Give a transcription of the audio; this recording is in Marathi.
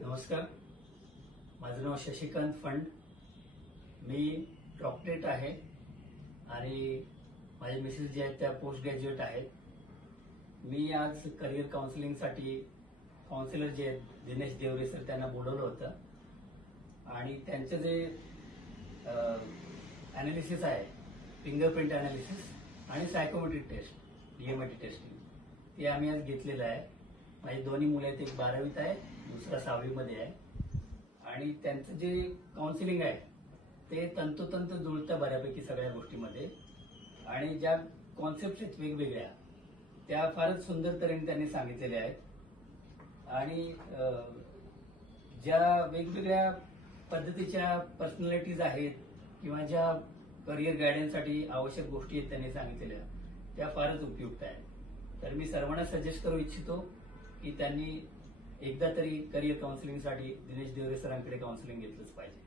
नमस्कार, माझं नाव शशिकांत फंड. मी डॉक्टरेट आहे आणि माझे मिसेस जे आहेत त्या पोस्ट ग्रॅज्युएट आहेत. मी आज करिअर काउन्सिलिंगसाठी काउन्सिलर जे आहेत दिनेश देवरे सर त्यांना बोलवलं होतं आणि त्यांचं जे ॲनालिसिस आहे, फिंगरप्रिंट ॲनालिसिस आणि सायकोमेट्रिक टेस्ट, DMT टेस्टिंग, ते आम्ही आज घेतलेलं आहे. माझी दोन्ही मुलं आहेत, एक 12वीत आहे, दुसरा 6वीमध्ये आहे. आणि त्यांचं जे काउन्सिलिंग आहे ते तंतोतंत जुळतं बऱ्यापैकी सगळ्या गोष्टीमध्ये. आणि ज्या कॉन्सेप्ट आहेत वेगवेगळ्या त्या फारच सुंदर तऱ्हेने त्यांनी सांगितलेल्या आहेत. आणि ज्या वेगवेगळ्या पद्धतीच्या पर्सनॅलिटीज आहेत किंवा ज्या करिअर गायडन्ससाठी आवश्यक गोष्टी आहेत त्यांनी सांगितलेल्या त्या फारच उपयुक्त आहेत. तर मी सर्वांना सजेस्ट करू इच्छितो की त्यांनी एकदा तरी करिअर काउन्सिलिंगसाठी दिनेश देवरे सरांकडे काउन्सिलिंग घेतलंच पाहिजे.